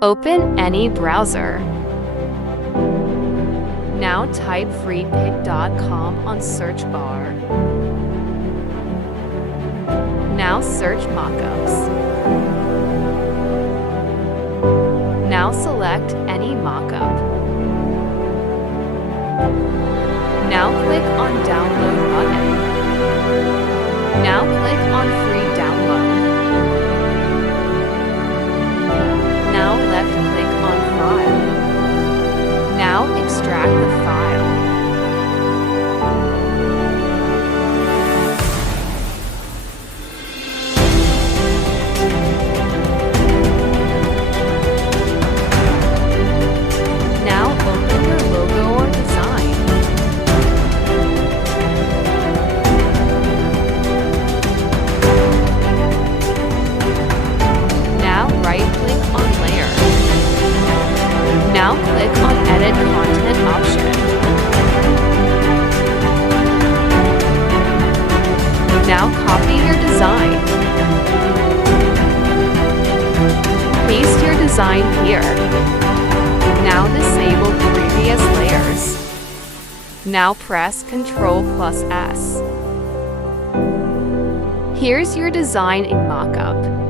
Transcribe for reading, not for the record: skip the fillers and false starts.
Open any browser. Now type freepik.com on search bar. Now search Mockups. Now select any mockup. Now click on Download button. Now click on Free Download. Now left click on File. Now extract the file. Now open your logo or design. Now right-click on Layer. Now click on Edit Content option. Now copy your design. Paste your design here. Now disable previous layers. Now press Ctrl+S. Here's your design in Mockup.